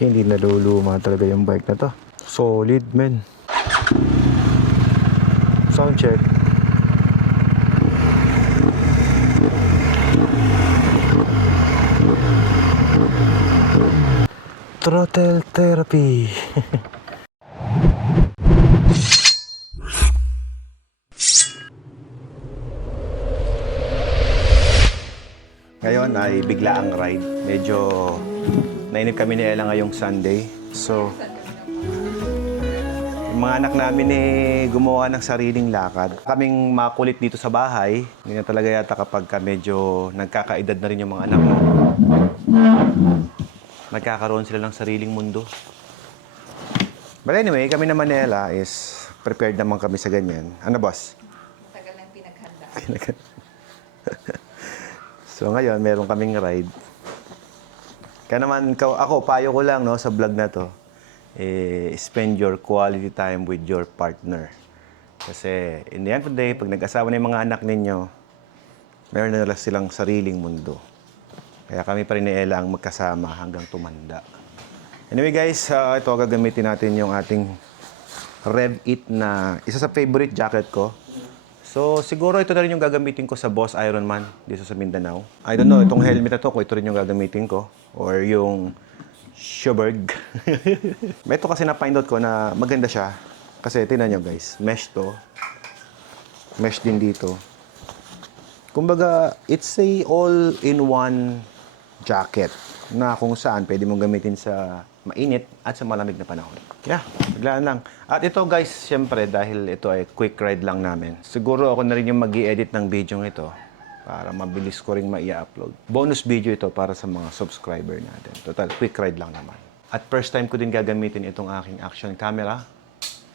Hindi naluluma talaga yung bike na to. Solid, men. Sound check. Throttle therapy. Ngayon ay bigla ang ride. Medyo nainip kami ni Ella ngayong Sunday. So, yung mga anak namin gumawa ng sariling lakad. Kaming makulit dito sa bahay. Hindi na talaga yata kapag medyo nagkakaedad na rin yung mga anak mo. Nagkakaroon sila ng sariling mundo. But anyway, kami naman ni Ella is prepared naman kami sa ganyan. Ano, boss? Tagal lang pinaghanda. So ngayon, meron kaming ride. Kaya naman, ako, payo ko lang no, sa vlog na to, spend your quality time with your partner. Kasi in the end of the day, pag nag-asawa na yung mga anak ninyo, meron na silang sariling mundo. Kaya kami pa rin ni Ella ang magkasama hanggang tumanda. Anyway guys, ito gagamitin natin yung ating Rev It na isa sa favorite jacket ko. So, siguro ito na rin yung gagamitin ko sa Boss Ironman dito sa Mindanao. I don't know, itong helmet na to, kung ito rin yung gagamitin ko. Or yung Sjoberg. Ito kasi na-find out ko na maganda siya. Kasi, tingnan nyo guys, mesh to. Mesh din dito. Kumbaga, it's a all-in-one jacket na kung saan pwede mong gamitin sa mainit at sa malamig na panahon. Yeah, biglaan lang. At ito guys, syempre dahil ito ay quick ride lang namin. Siguro ako na rin yung mag-i-edit ng video ito para mabilis ko rin ma-i-upload. Bonus video ito para sa mga subscriber natin. Total, quick ride lang naman. At first time ko din gagamitin itong aking action camera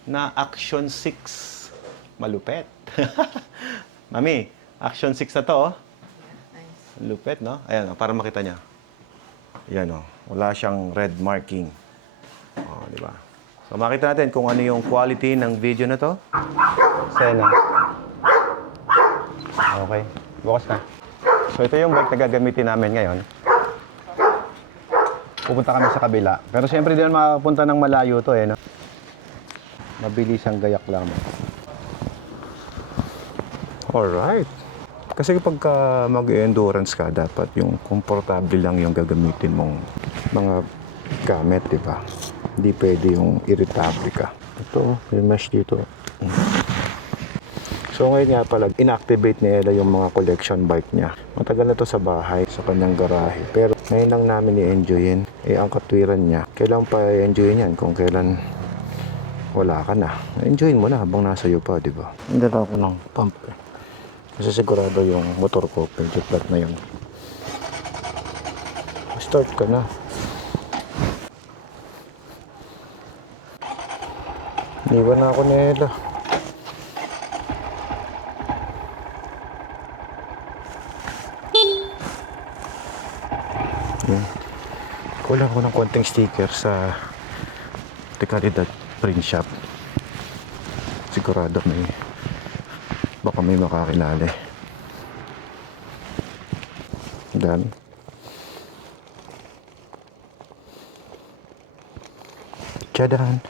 na Action 6. Malupet. Mami, Action 6 na to, oh. Nice. Lupet, no? Ayan, oh, para makita niya. Yan, oh. Wala siyang red marking. Oh, di ba? So, makita natin kung ano yung quality ng video na to. Sena. Okay. Bukas na. So, ito yung bike na gagamitin namin ngayon. Pupunta kami sa kabila. Pero siyempre, di naman makapunta ng malayo to, eh, no? Mabilis ang gayak lang. Alright. Kasi kapag mag-endurance ka, dapat yung komportable lang yung gagamitin mong mga gamit, di ba? Hindi pwede yung irritable ka. Ito, may mesh dito. So ngayon nga pala, inactivate ni Ella yung mga collection bike niya. Matagal na to sa bahay, sa kanyang garahe. Pero ngayon lang namin i-enjoyin. Ang katwiran niya. Kailan pa i-enjoyin yan kung kailan wala ka na. Enjoyin mo na habang nasa iyo pa, di ba? Hindi na ako ng pump. Kasi sigurado yung motor ko, medyo flat na yun. Start ka na. Iwan na ako ni Ella. Kulang ko ng konting sticker sa Dekalidad Print Shop. Sigurado baka may makakilala. Dan. Tiyadahan.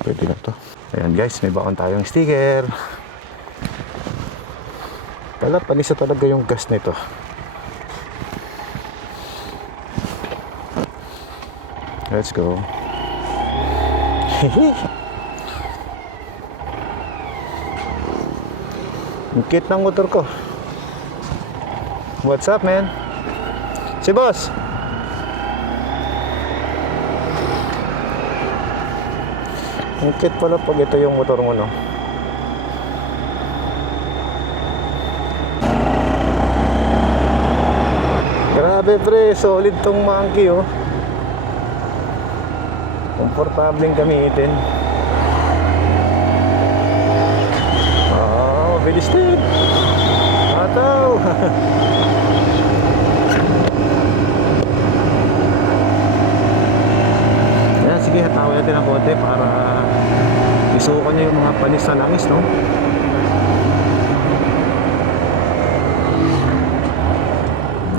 Pwede na to. Ayan guys, may bakon tayong sticker. Panisa talaga yung gas nito. Let's go. Ang cute ng motor ko. What's up, man? Si boss. Ang cute pala pag ito yung motor mo, no? Grabe, pre. Solid tong monkey, oh. Komportableng gamitin. Bilis din. Ataw. Yan, sige, hatawin natin ang konti para isukan niya yung mga panis na langis, no?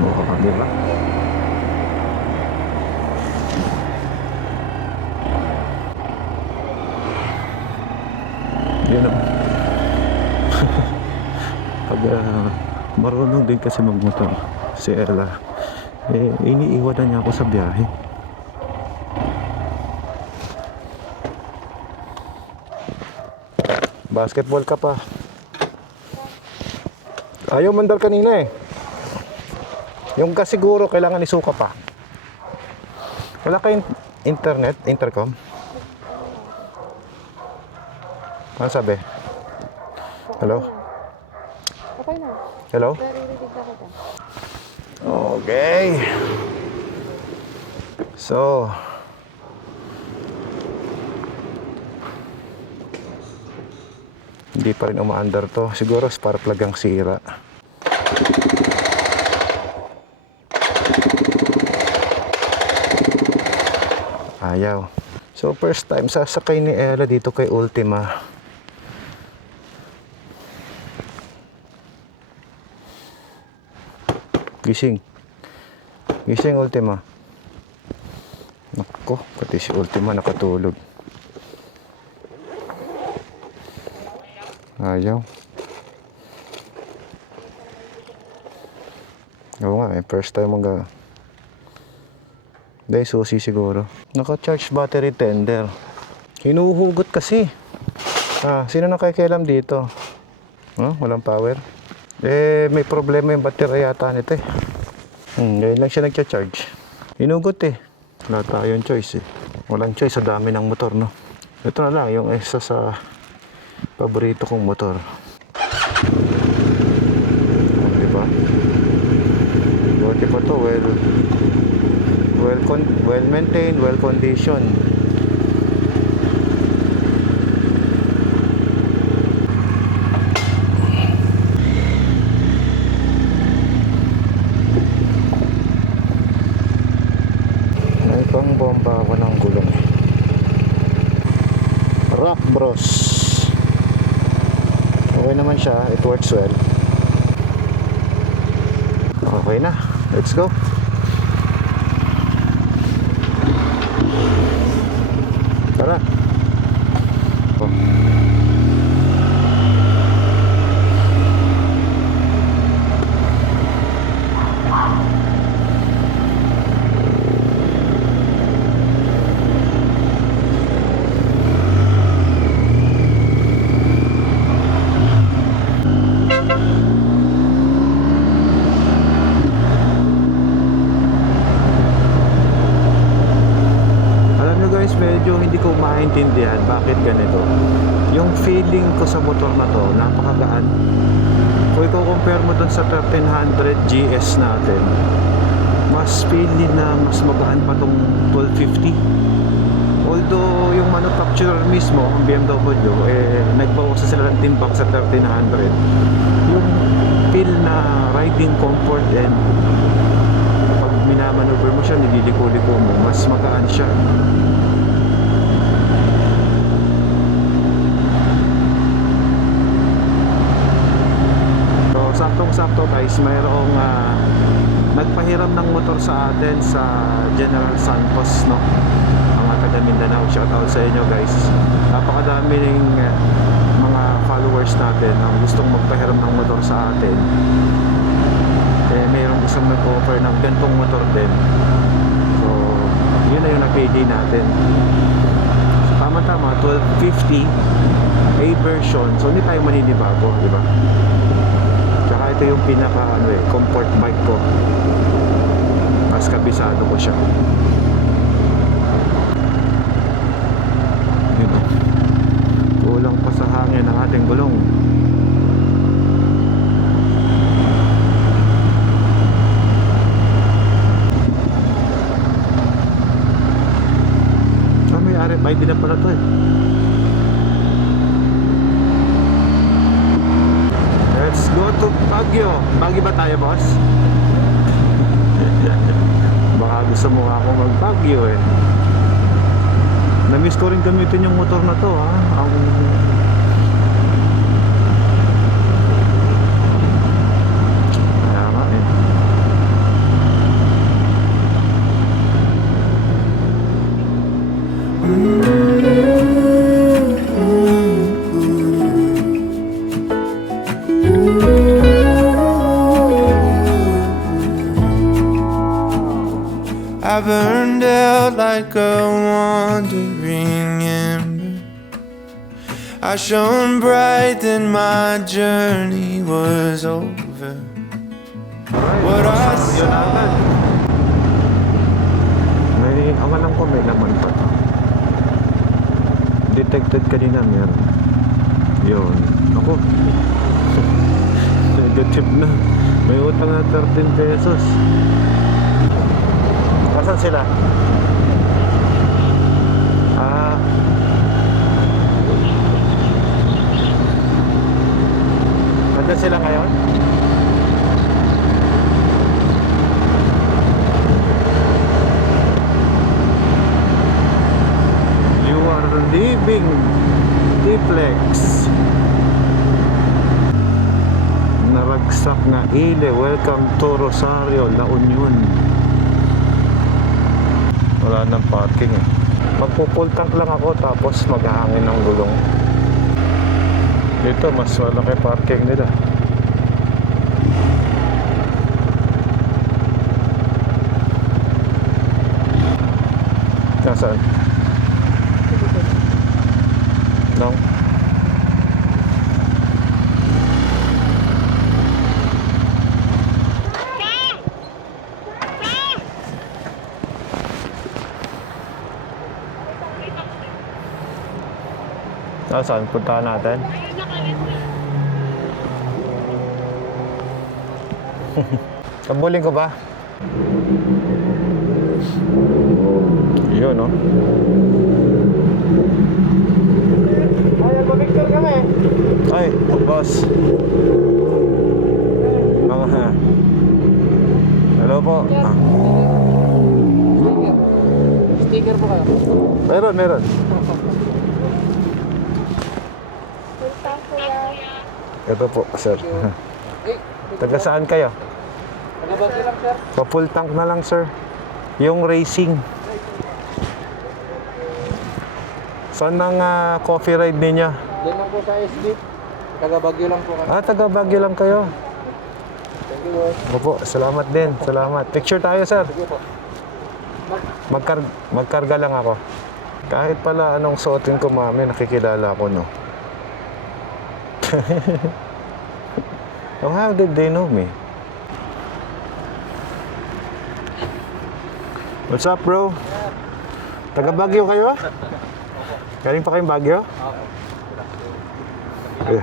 Oo, di ba? marunong din kasi magmotor. Si Ella. Iniiwan na niya ako sa biyahe. Basketball ka pa. Ayaw mandar kanina eh. Yung gas siguro kailangan isuka pa. Wala kayong internet, intercom? Ano sabi? Hello? Okay na. Hello? Naririnig na kita. Okay. So, hindi pa rin umaandar to. Siguro spark plug ang sira. Ayaw. So, first time sasakay ni Ella dito kay Ultima. Gising. Gising, Ultima. Nako, pati si Ultima nakatulog. Ayaw. Oo nga eh, first time Dahil susi siguro. Naka-charge battery tender. Hinuhugot kasi. Sino nakikialam dito? Walang power. May problema yung battery yata nito eh. Ngayon lang siya nagcha-charge. Hinugot eh. Wala tayong choice eh. Walang choice sa dami ng motor, no? Ito na lang, yung isa sa paborito kong motor. Diba? Buti pa to, well maintained, well conditioned. May pang bomba ako ng gulong. Rock Bros. Okay naman siya, it works well. Okay na, let's go. Tara. Medyo hindi ko maintindihan bakit ganito. Yung feeling ko sa motor na to, napakagaan. Kung i-compare mo dun sa 1300 GS natin, mas feeling na mas magaan pa tong 1250. Although yung manufacturer mismo, ang BMW, nagbawas sila ng timbang sa 1300. Yung feel na riding comfort and pag minamaneuver mo siya, nililiko-liko mo, mas magaan siya. Saktong-sakto guys, mayroong nagpahiram ng motor sa atin sa General Santos, no? Mga taga Mindanao, shout out sa inyo guys. Napakadami ng mga followers natin ang gustong magpahiram ng motor sa atin. Mayroong isang nag-offer ng gantong motor din. So, yun na yung napili natin. Tama-tama, 1250 A version. So, hindi tayo maninibago, di ba? Ito yung pinaka comfort bike ko. Mas kabisado ko siya. Yun. Kulang pa sa hangin ang ating gulong. May RFID na pala to eh. Let's go to Baguio. Baguio ba tayo, boss? Baka gusto mo ako mag-Baguio eh. Na-miss ko rin gamitin yung motor na to, ha. Kaya nga eh. I burned out like a wandering ember. I shone bright, then my journey was over. What I saw. May, ang alam ko may laman pa. Detected kanina meron. Yun. Ako. Negative na. May utang na 13 pesos. Asan sila? Ah. Nandun sila ngayon? You are leaving Diplex. Naragsak na ile. Welcome to Rosario, La Union. Wala nang parking eh. Magpo-full tank lang ako tapos maghahangin ng gulong. Dito mas malaki parking nila. Nasaan? No? Nasaan? Puntahan natin. Kabulin ko ba? Yun, no? Ay, nagpa-picture kami. Ay, boss. Mga... Hello po. Ah, Sticker po kayo. meron. Punta kuya. Ito po, sir. Taga saan kayo? Nagabati lang, sir. Pa-full tank na lang, sir. Yung racing. Saan ang coffee ride ninyo? Diyan lang po sa SB. Taga-Bagyo lang po kami. Ah, taga Baguio lang kayo. Thank you, boss. Opo, salamat din. Salamat. Picture tayo, sir. Sige po. Magkarga lang ako. Kahit pala anong suotin ko, mami, nakikilala ko, no? Oh, how did they know me? What's up, bro? Taga Baguio kayo? Galing pa kayong Baguio? Eh.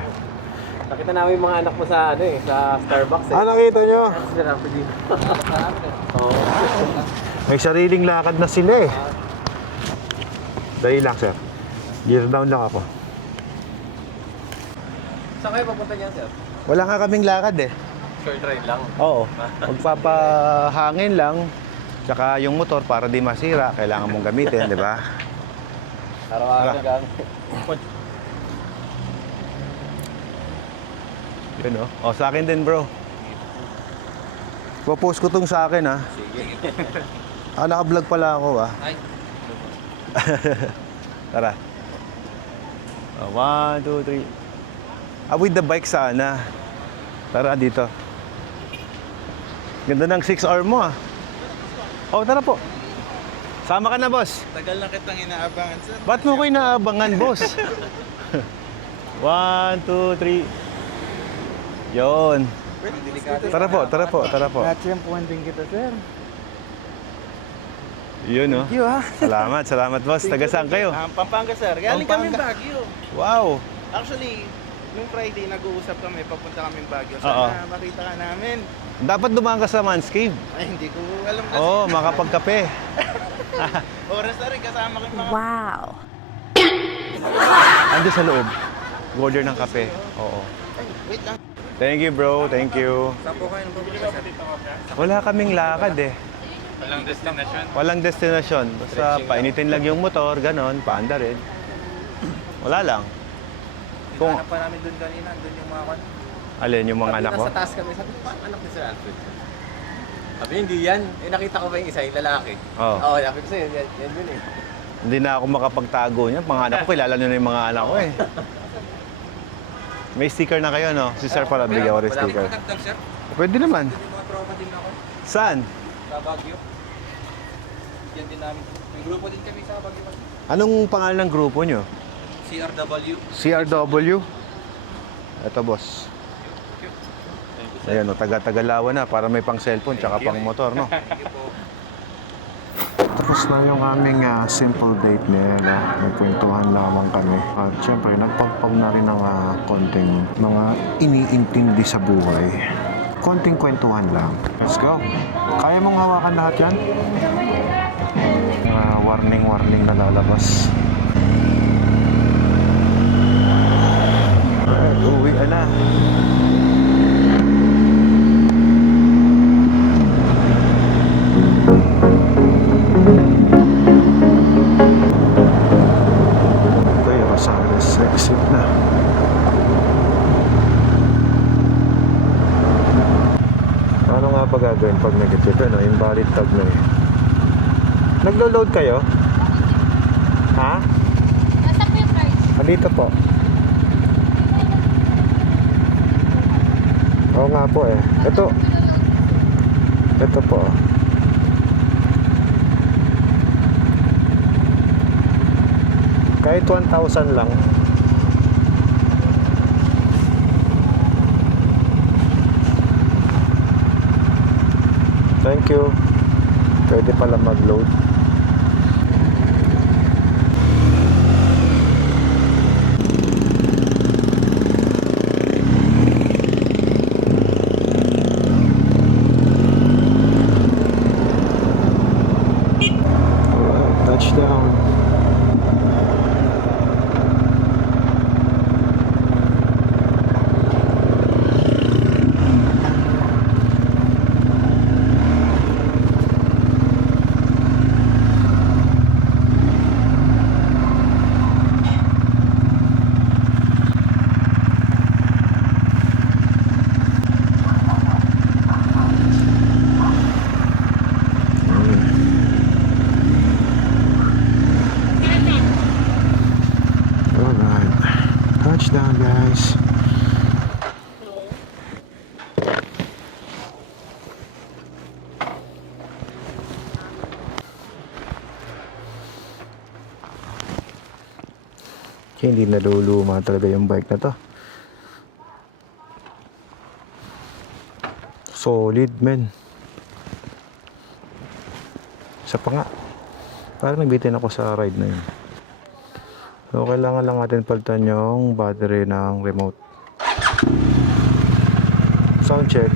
Nakita namin yung mga anak mo sa sa Starbucks Ah, nakita nyo? Sila po dito. May sariling lakad na sila eh. Dali lang, sir. Gear down lang ako. Saan kayo papunta niyan, sir? Wala nga kaming lakad eh. Short ride lang. Oo. Magpapahangin lang. Tsaka yung motor para di masira, kailangan mong gamitin, di ba? Araw-araw gamit. Yun oh. O, sa akin din, bro. Popost ko tong sa akin, ha? Sige. Ah, naka-vlog pala ako, ha? Ay. Tara. 1, 2, 3. Ah, with the bike sana. Tara, dito. Ganda ng 6R mo, ah. Oh, tara po. Sama ka na, boss. Tagal na kitang inaabangan, sir. Ba't mo ko inaabangan, boss? 1, 2, 3. Yon. Tara po, tara po, tara po. Natsyempuan din kita, sir. Yun, oh. Thank you, ha? Salamat, boss. Taga saan kayo? Pampanga, sir. Galing kami Baguio. Wow. Actually, nung Friday nag-uusap kami, papunta kami Baguio. Oo. Sana makita ka namin. Dapat dumaan ka sa Man's Cave. Ay, hindi ko alam kasi. Oo, makapagkape. Oras na rin, kasama ko yung mga... Wow. Ando sa loob. Order ng kape. Oo. Ay, wait lang. Thank you, bro. Thank you. Saan po kayo nang pupunta, sir? Wala kaming lakad eh. Walang destination? Walang destinasyon. Basta painitin lang yung motor, ganon, paanda rin. Wala lang. Kung Hinanap pa namin doon kanina, doon yung mga kan. alin yung mga anak ko. Nasa taas kami, sabi ko, paano anak ni Sir Alfred? Sabi, hindi yan. Eh, nakita ko ba yung isa, yung lalaki? Oo. Oo, sabi ko sa'yo, yan yun eh. Hindi na ako makapagtago niyan. Mga anak ko, kilala nyo na yung mga anak ko eh. May sticker na kayo, no? Si Sir para bigyan ko rin sticker. Sir. Pwede naman. Yung mga tropa din ako, Saan? sa Baguio. yan din namin. May grupo din kami sa Baguio. Anong pangalan ng grupo nyo? CRW. CRW? Ito, boss. Ayan, o, taga-tagalawa na para may pang cellphone tsaka pang motor, no? Tapos na yung aming simple date nila. Nagkwentuhan lamang kami. At syempre, nagpagpag na rin ng konting mga iniintindi sa buhay. Konting kwentuhan lang. Let's go. Kaya mong hawakan lahat yan? Warning na lalabas. Alright, uwi na. Ito yung Rosales exit na. Ano nga pa gagawin pag negative? Ano, invalid tag na eh. Naglo-load kayo? Ha? Nasa po yung card. Dito po. Oo nga po eh. Ito po. Kahit 1,000 lang. Thank you. Pwede pala mag-load. Alright, touchdown. Alright, touchdown guys. Hindi naluluma talaga yung bike na to. Solid men. Isa pa nga. Parang nagbitin ako sa ride na yun. So, kailangan lang natin palitan yung battery ng remote. Sound check.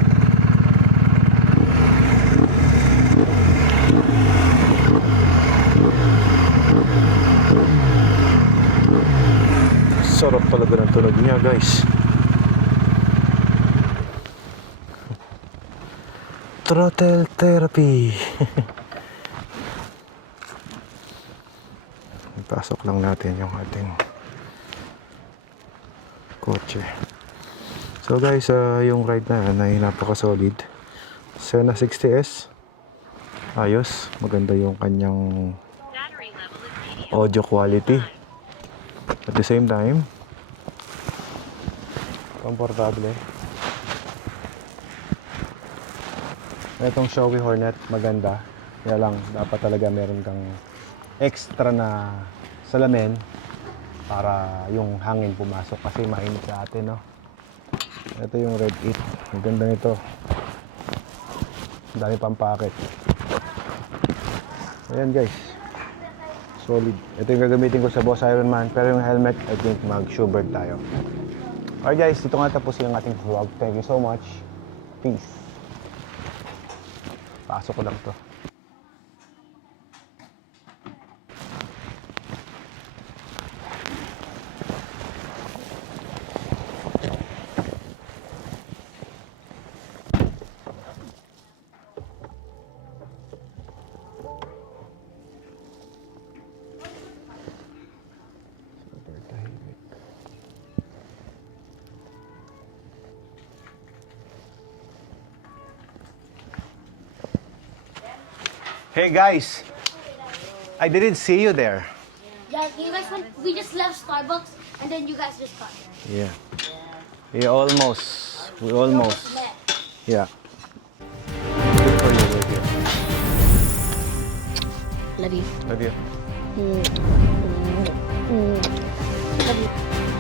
Sarap talaga ng tunog niya, guys. Throttle therapy. Pasok lang natin yung ating kotse. So guys, yung ride na yan ay napaka-solid. Sena 60S. Ayos. Maganda yung kanyang audio quality. At the same time, komportable. Itong Shoei Hornet, maganda. Kaya lang, dapat talaga meron kang extra na salamin para yung hangin pumasok kasi mainit sa atin, no? Ito yung Red 8. Ang ganda nito. Ang dami pang packet. Ayan guys. Solid. Ito yung gagamitin ko sa Boss Ironman. Pero yung helmet, I think mag-shoebird tayo. Alright guys, dito nga tapos yung ating vlog. Thank you so much. Peace. Pasok ko lang to. Hey guys, I didn't see you there. Yeah, you guys went, we just left Starbucks and then you guys just got there. Yeah. We almost. Met. Yeah. Good for you, Lydia. Love you. Love you. Love you.